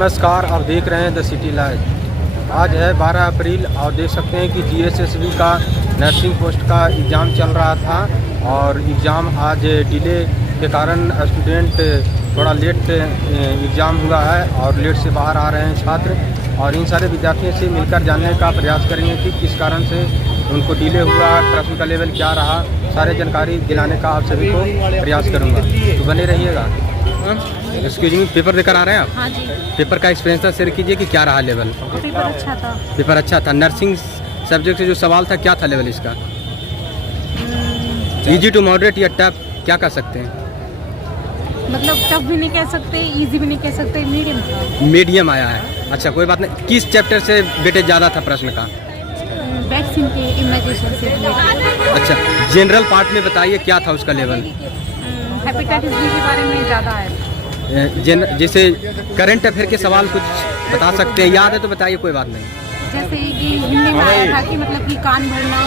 नमस्कार, आप देख रहे हैं द सिटी लाइव। आज है 12 अप्रैल और देख सकते हैं कि जीएसएसबी का नर्सिंग पोस्ट का एग्ज़ाम चल रहा था और एग्ज़ाम आज डिले के कारण स्टूडेंट थोड़ा लेट एग्ज़ाम हुआ है और लेट से बाहर आ रहे हैं छात्र। और इन सारे विद्यार्थियों से मिलकर जानने का प्रयास करेंगे कि किस कारण से उनको डिले हुआ, प्रश्न का लेवल क्या रहा, सारे जानकारी दिलाने का आप सभी को प्रयास करूँगा, तो बने रहिएगा। एक्सक्यूज मी, पेपर देकर आ रहे हैं आप? हाँ जी। पेपर का एक्सपीरियंस शेयर कीजिए कि क्या रहा लेवल? पेपर अच्छा था। पेपर अच्छा था। नर्सिंग सब्जेक्ट से जो सवाल था क्या था लेवल इसका? इजी टू मॉडरेट या टफ, क्या कह सकते हैं? मतलब टफ भी नहीं कह सकते, इजी भी नहीं कह सकते, मीडियम था। मीडियम आया है। अच्छा, कोई बात नहीं। किस चैप्टर से वेटेज ज़्यादा था प्रश्न का? वैक्सीन के इमेजिनेशन से रिलेटेड। अच्छा, जनरल पार्ट में बताइए क्या था उसका लेवल? हेपेटाइटिस बी के बारे में ज़्यादा है। जैसे करंट अफेयर के सवाल कुछ बता सकते हैं? याद है तो बताइए, कोई बात नहीं। जैसे कि हिंदी में आया था कि मतलब कि कान भरना।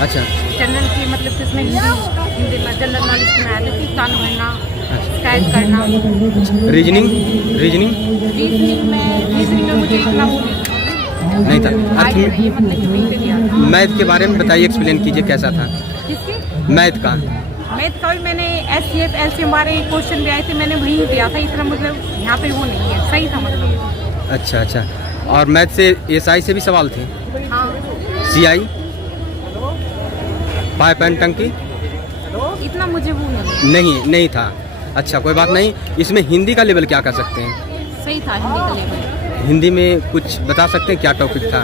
अच्छा। जनरल की मतलब कि इसमें हिंदी में जनरल नॉलेज में आया था कि कान भरना, स्कैन करना। रीजनिंग रीजनिंग रीजनिंग में मुझे इतना वो नहीं था। मतलब कि वहीं पे दिया था। मैथ के बारे में बताइए, एक्सप्लेन कीजिए कैसा था किसके? मैथ का? मैथ का भी मैंने SCF LCM बारे क्वेश्चन भी आए थे, मैंने वहीं दिया था। इतना मतलब यहाँ पे वो नहीं है, सही था मतलब। अच्छा अच्छा। और मैथ से SI से भी सवाल थे? हाँ। CI, पाइप एंड टंकी? इतना मुझे वो नहीं था। अच्छा, कोई बात नहीं। इसमें हिंदी का लेवल क्या कर सकते हैं? सही था हिंदी का लेवल। हिंदी में कुछ बता सकते हैं क्या टॉपिक था?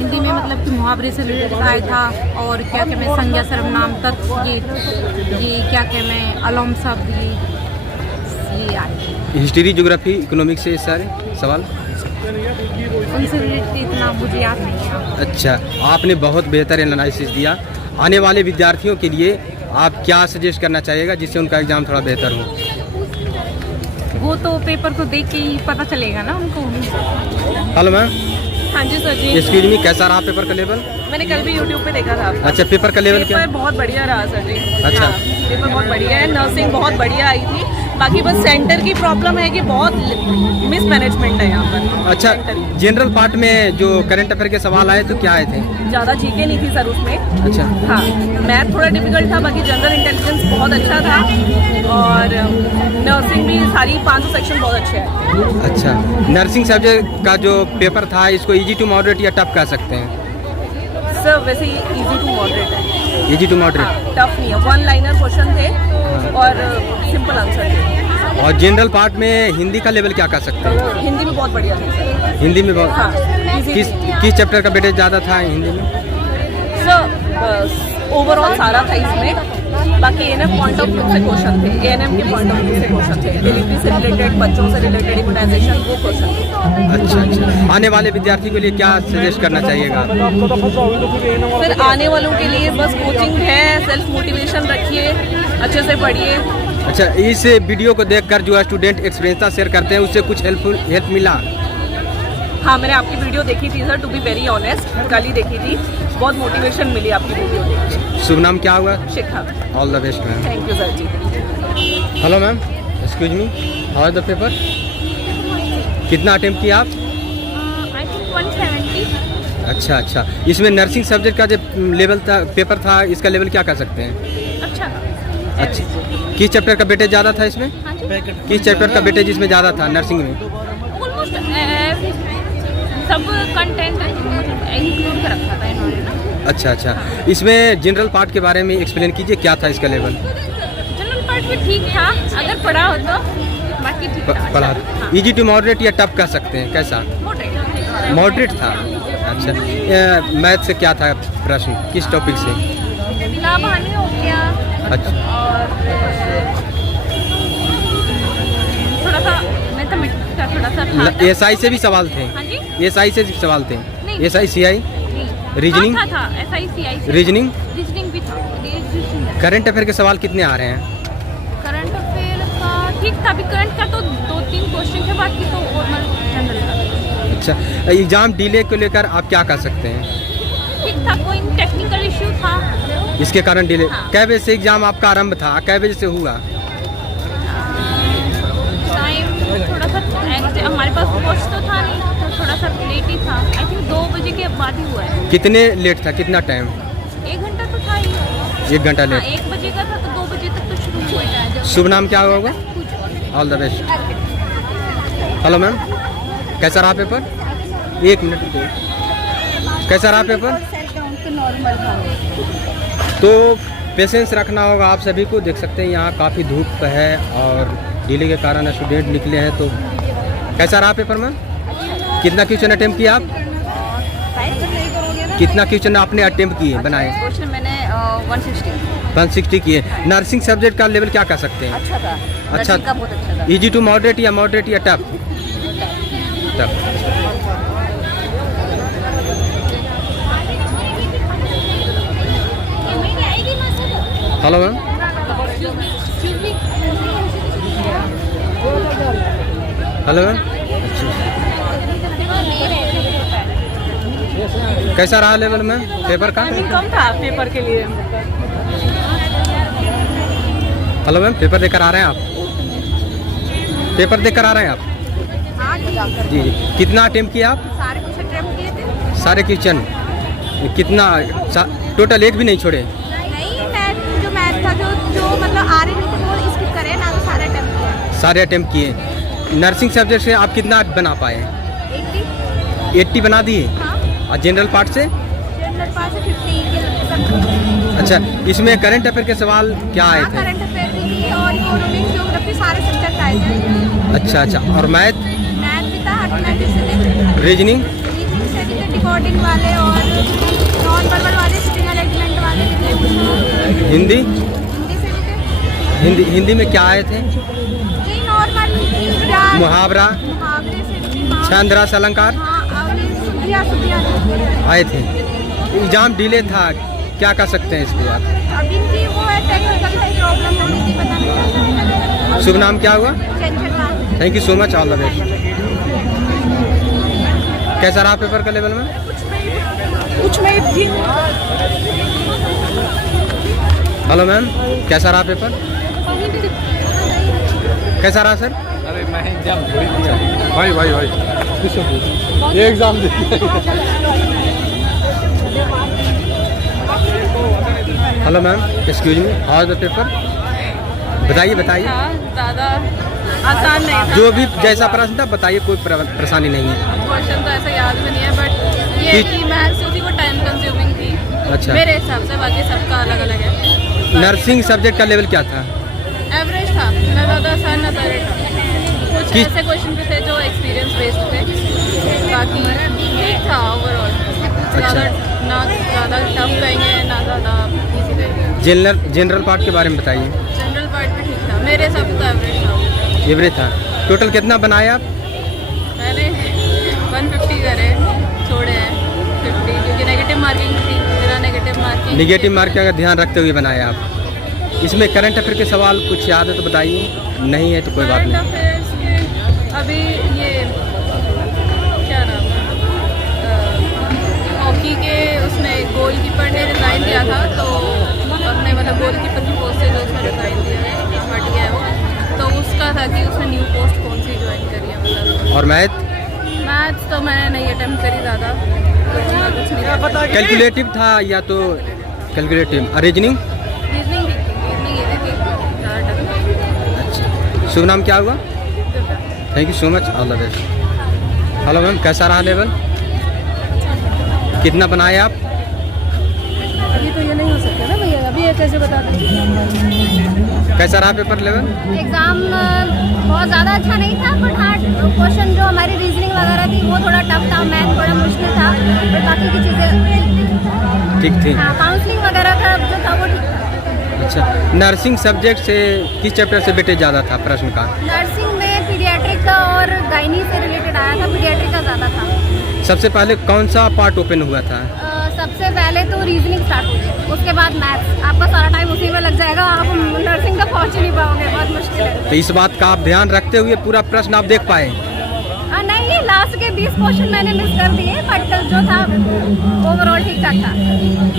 हिंदी में मतलब कि मुहावरे से रिलेटेड आया था और क्या क्या मैं संज्ञा सर्वनाम तत्व ये क्या क्या मैं अलोम शब्द ये आए। हिस्ट्री, ज्योग्राफी, इकोनॉमिक्स से सारे सवाल? उनसे रिलेटेड इतना मुझे याद नहीं है। अच्छा, आपने बहुत बेहतर एनालिसिस दिया। आने वाले विद्यार्थियों के लिए आप क्या सजेस्ट करना चाहिएगा जिससे उनका एग्ज़ाम थोड़ा बेहतर हो? वो तो पेपर को देख के ही पता चलेगा ना उनको। Hello ma'am. हाँ जी सर जी। एक्सक्यूज मी, कैसा रहा पेपर का लेवल? मैंने कल भी YouTube पे देखा था आपका। अच्छा, पेपर का लेवल क्या? पेपर बहुत बढ़िया रहा सर जी। अच्छा। हाँ, पेपर बहुत बढ़िया है। नर्सिंग बहुत बढ़िया आई थी। बाकी बस सेंटर की प्रॉब्लम है कि बहुत मिसमैनेजमेंट है यहाँ पर। अच्छा, जनरल पार्ट में जो करंट अफेयर के सवाल आए तो क्या आए थे? ज़्यादा जीके नहीं थी सर उसमें। अच्छा। हाँ, मैथ थोड़ा डिफिकल्ट था, बाकी जनरल इंटेलिजेंस बहुत अच्छा था और नर्सिंग भी सारी 500 सेक्शन बहुत अच्छे हैं। अच्छा, नर्सिंग सब्जेक्ट का जो पेपर था इसको इजी टू मॉडरेट या टफ कह सकते हैं? सर वैसे इजी टू मॉडरेट है। Easy to moderate. टफ नहीं है, वन लाइनर क्वेश्चन थे और सिंपल आंसर थे। और जनरल पार्ट में हिंदी का लेवल क्या कह सकते हैं? हिंदी में बहुत बढ़िया है सर। हिंदी में बहुत? हाँ। किस चैप्टर का वेटेज ज़्यादा था हिंदी में? सर ओवरऑल सारा था इसमें, बाकी ANM पॉइंट ऑफ व्यू से क्वेश्चन थे। ANM के पॉइंट ऑफ व्यू से क्वेश्चन थे, डिलीवरी से रिलेटेड, बच्चों से रिलेटेड, इम्यूनाइजेशन, वो क्वेश्चन थे। अच्छा। आने वाले विद्यार्थी के लिए क्या सजेस्ट करना चाहिएगा? फिर आने वालों के लिए बस कोचिंग है, सेल्फ मोटिवेशन रखिए, अच्छे से पढ़िए। अच्छा, इस वीडियो को देखकर जो स्टूडेंट एक्सपीरियंस शेयर करते हैं उससे कुछ हेल्प मिला? हाँ, मैंने आपकी वीडियो देखी थी sir, to be very honest, कल ही देखी थी। बहुत मोटिवेशन मिली आपकी वीडियो देख के। शुभ नाम क्या हुआ? Shikha. All the best ma'am. Thank you sir ji. Hello ma'am, excuse me, how is the paper? कितना अटेम्प्ट किया आप? I think 170। अच्छा अच्छा। इसमें नर्सिंग सब्जेक्ट का जो लेवल था, पेपर था, इसका लेवल क्या कर सकते हैं? अच्छा। किस चैप्टर का वेटेज ज़्यादा था इसमें? किस चैप्टर का वेटेज इसमें ज़्यादा था नर्सिंग में? ऑलमोस्ट सब कंटेंट इंक्लूड कर रखा था इन्होंने ना। अच्छा अच्छा। इसमें जनरल पार्ट के बारे में एक्सप्लेन कीजिए, क्या था इसका लेवल? जनरल पार्ट भी ठीक था, अगर पढ़ा हो तो, बाकी ठीक था। पढ़ा? हाँ। इजी टू मॉडरेट या टफ कह सकते हैं, कैसा? मॉडरेट। मॉडरेट था। अच्छा, मैथ से क्या था प्रश्न, किस टॉपिक से? लाभान्वित हो गया। अच्छा। और थोड़ा सा मैथमेटिक्स का थोड़ा सा था। SI से भी सवाल थे? हाँ जी। SI से भी सवाल थे? नहीं। SI CI? रीजनिंग? हाँ, था SI CI से। रीजनिंग? रीजनिंग भी था। करंट अफेयर के सवाल कितने आ रहे हैं? करंट अफेयर का ठीक था, अभी करंट का तो 2-3 क्वेश्चन थे, बाकी तो नॉर्मल जनरल था। अच्छा, एग्ज़ाम डिले को लेकर आप क्या कह सकते हैं? ठीक था, कोई टेक्निकल इश्यू था इसके कारण डिले। हाँ। कै बजे से एग्ज़ाम आपका आरंभ था, कै बजे से हुआ? टाइम थोड़ा सा हमारे पास 6:30 था। आई थिंक 2 बजे के बाद ही हुआ है। कितने लेट था, कितना टाइम? 1 घंटा तो था ही। 1 घंटा हाँ, लेट। 1 बजे का था तो 2 बजे तक तो शुरू हुआ है। शुभ नाम क्या होगा? All the best. Hello ma'am, कैसा रहा पेपर? 1 मिनट दो। कैसा रहा पेपर? तो पेशेंस रखना होगा आप सभी को। देख सकते हैं यहाँ काफ़ी धूप है और डिले के कारण स्टूडेंट निकले हैं। तो कैसा रहा पेपर मैम? कितना क्वेश्चन अटेम्प्ट किया आप? कितना क्वेश्चन आपने अटेम्प्ट किए बनाए? क्वेश्चन मैंने 160 160 किए। नर्सिंग सब्जेक्ट का लेवल क्या कह सकते हैं? अच्छा था। अच्छा, नर्सिंग का बहुत अच्छा था। इजी टू मॉडरेट या tough? Tough. Hello ma'am, hello ma'am, कैसा रहा लेवल मैम पेपर का? कम था पेपर के लिए। हेलो मैम, पेपर देकर आ रहे हैं आप? पेपर देकर आ रहे हैं आप? जी जी। कितना अटेम्प्ट किया आप? सारे कुछ अटेम्प्ट किए थे। सारे क्वेश्चन कितना? टोटल एक भी नहीं छोड़े? नहीं, मैथ था जो मतलब आ रहे थे वो स्किप करे ना, तो सारे अटेम्प्ट किए। सारे अटेम्प्ट किए। नर्सिंग सब्जेक्ट से आप कितना बना पाए? 80 बना दिए। हाँ। और जनरल पार्ट से? जनरल पास से 50। अच्छा, इसमें करंट अफेयर के सवाल क्या आए थे? करंट अफेयर भी और इकोनॉमिक्स, ज्योग्राफी सारे सब्जेक्ट आए थे। अच्छा अच्छा। और मैथ? मैथ भी था, अर्थमेटिक्स से। रीजनिंग? रीजनिंग से भी थे, डिकोडिंग वाले और नॉन वर्बल वाले, सिटिंग अरेंजमेंट वाले भी थे। हिंदी? हिंदी से भी थे। हिंदी में क्या आए थे? यही नॉर्मल मुहावरा? मुहावरे से भी थे। छंद रस अलंकार हाँ, और सुधिया आए थे। एग्जाम डिले था, क्या कर सकते हैं इसके बाद? अभी की वो है, टेक्निकल प्रॉब्लम होनी थी, पता नहीं। शुभ नाम क्या हुआ? टेंशन ना। Thank you so much, all the best. कैसा रहा पेपर का लेवल में? कुछ में भी। हेलो मैम, कैसा रहा पेपर? कैसा रहा सर? अरे मैं एग्जाम थोड़ी दिया भाई किसको पूछ, ये exam they. Hello ma'am, excuse me, how the paper? बताइए बताइए। ज़्यादा आसान नहीं था। जो भी जैसा प्रश्न था बताइए, कोई परेशानी नहीं है। क्वेश्चन तो ऐसा याद में नहीं है, बट ये कि मैथ्स उसी को टाइम कंज्यूमिंग थी। अच्छा। मेरे हिसाब से, बाकी सबका अलग अलग है। नर्सिंग सब्जेक्ट का लेवल क्या था? एवरेज था, ना ज़्यादा आसान ना ज़्यादा टफ। कुछ किस- ऐसे क्वेश्चन भी थे जो एक्सपीरियंस बेस्ड थे, बाकी ठीक था ओवरऑल। ज़्यादा ना ज़्यादा टफ कहेंगे ना ज़्यादा इजी कहेंगे। जनरल पार्ट के बारे में बताइए। जनरल पार्ट भी ठीक था, मेरे हिसाब से तो एवरेज था। एवरेज था। टोटल कितना बनाए आप? मैंने 150 करे, छोड़े हैं 50 क्योंकि नेगेटिव मार्किंग थी। मेरा नेगेटिव मार्किंग निगेटिव मार्किंग का ध्यान रखते हुए बनाए आप। इसमें करंट अफेयर के सवाल कुछ याद है तो बताइए, नहीं है तो कोई बात करंट नहीं। अफेयर्स के अभी ये क्या नाम है, हॉकी के उसमें गोलकीपर ने रिज़ाइन दिया था, तो अपने मतलब गोलकीपर की पोस्ट से जो उसने रिज़ाइन दिया है, हट गया है वो, तो उसका था कि उसने न्यू पोस्ट कौन सी ज्वाइन करी है। मतलब और मैथ? मैथ्स तो मैंने नहीं अटेम्प्ट करी ज़्यादा, कुछ नहीं। कैलकुलेटिव था या तो कैलकुलेटिव? रीजनिंग? रीजनिंग ठीक थी, रीजनिंग इजी थी, ज़्यादा टफ नहीं। अच्छा। शुभ नाम क्या हुआ? Thank you so much, all the best. Hello ma'am, कैसा रहा लेवल? कितना बनाए आप? अभी तो ये नहीं हो सकता ना भैया, अभी ये कैसे बता दें। कैसा रहा पेपर लेवल? एग्ज़ाम बहुत ज़्यादा अच्छा नहीं था, बट हाँ क्वेश्चन जो हमारी रीजनिंग वगैरह थी वो थोड़ा टफ था, मैथ थोड़ा मुश्किल था, बट बाकी की चीज़ें ठीक थी। हाँ, काउंसलिंग वगैरह का जो था वो ठीक था। अच्छा, नर्सिंग सब्जेक्ट से किस चैप्टर से वेटेज ज़्यादा था प्रश्न का? नर्सिंग में पीडियाट्रिक का और गायनी से रिलेटेड आया था, पीडियाट्रिक का ज़्यादा था। सबसे पहले कौन सा पार्ट ओपन हुआ था? सबसे पहले तो रीजनिंग स्टार्ट हुई, उसके बाद मैथ्स। आपका सारा टाइम उसी में लग जाएगा, आप नर्सिंग तक पहुँच ही नहीं पाओगे, बहुत मुश्किल है। तो इस बात का आप ध्यान रखते हुए पूरा प्रश्न आप देख पाए? नहीं, लास्ट के 20 क्वेश्चन मैंने मिस कर दिए, बट जो था ओवरऑल ठीक ठाक था।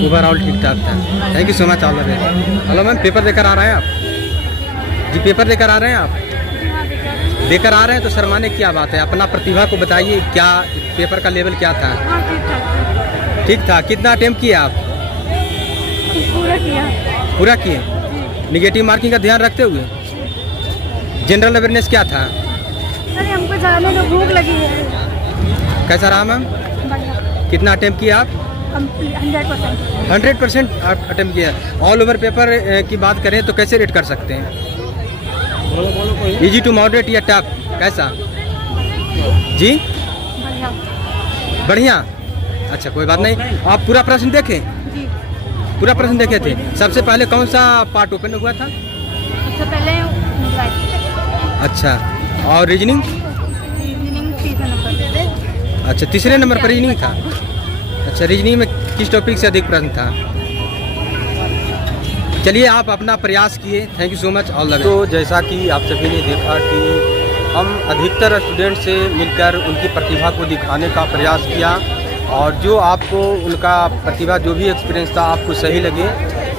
ओवरऑल ठीक ठाक था। Thank you so much, all the best. Hello ma'am, paper देकर आ रहे हैं आप? जी, पेपर देकर आ रहे हैं आप? देकर आ रहे हैं तो शर्माने की क्या बात है, अपना प्रतिभा को बताइए, क्या पेपर का लेवल क्या था? हाँ ठीक ठाक ठीक था। कितना अटेम्प्ट किए आप? पूरा किया। पूरा किए? निगेटिव मार्किंग का ध्यान रखते हुए? जनरल अवेयरनेस क्या था? अरे हमको जाने को भूख लगी है। कैसा रहा मैम? बढ़िया। कितना अटेम्प्ट किया आप? 100%। 100% अटेम्प्ट किया। ऑल ओवर पेपर की बात करें तो कैसे रेट कर सकते हैं? इजी टू मॉडरेट या टफ, कैसा जी? बढ़िया। बढ़िया। अच्छा कोई बात नहीं। आप पूरा प्रश्न देखें? जी। पूरा प्रश्न देखे थे? सबसे पहले कौन सा पार्ट ओपन हुआ था? सबसे पहले अच्छा, और रीजनिंग? रीजनिंग तीसरे नंबर। अच्छा, तीसरे नंबर पर रीजनिंग था। अच्छा, रीजनिंग में किस टॉपिक से अधिक प्रश्न था? चलिए, आप अपना प्रयास किए। Thank you so much, all the best. तो जैसा कि आप सभी ने देखा कि हम अधिकतर स्टूडेंट से मिलकर उनकी प्रतिभा को दिखाने का प्रयास किया, और जो आपको उनका प्रतिभा, जो भी एक्सपीरियंस था, आपको सही लगे,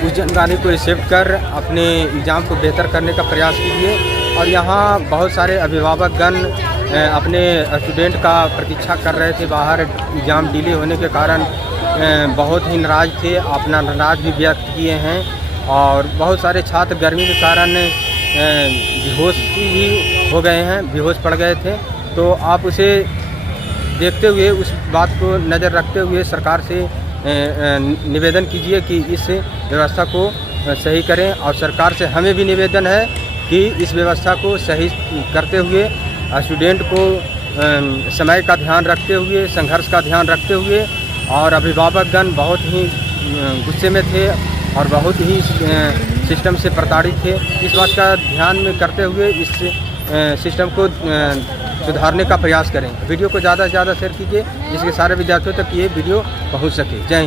उस जानकारी को एक्सेप्ट कर अपने एग्ज़ाम को बेहतर करने का प्रयास कीजिए। और यहाँ बहुत सारे अभिभावकगण अपने स्टूडेंट का प्रतीक्षा कर रहे थे बाहर, एग्ज़ाम डिले होने के कारण बहुत ही नाराज़ थे, अपना नाराज़ भी व्यक्त किए हैं। और बहुत सारे छात्र गर्मी के कारण बेहोश भी हो गए हैं, बेहोश पड़ गए थे। तो आप उसे देखते हुए, उस बात को नज़र रखते हुए सरकार से निवेदन कीजिए कि इस व्यवस्था को सही करें। और सरकार से हमें भी निवेदन है कि इस व्यवस्था को सही करते हुए स्टूडेंट को समय का ध्यान रखते हुए, संघर्ष का ध्यान रखते हुए, और अभिभावकगण बहुत ही गुस्से में थे और बहुत ही सिस्टम से प्रताड़ित थे। इस बात का ध्यान में करते हुए इस सिस्टम को सुधारने का प्रयास करें। वीडियो को ज़्यादा से ज़्यादा शेयर कीजिए, जिसके सारे विद्यार्थियों तक ये वीडियो पहुंच सके। जय हिंद।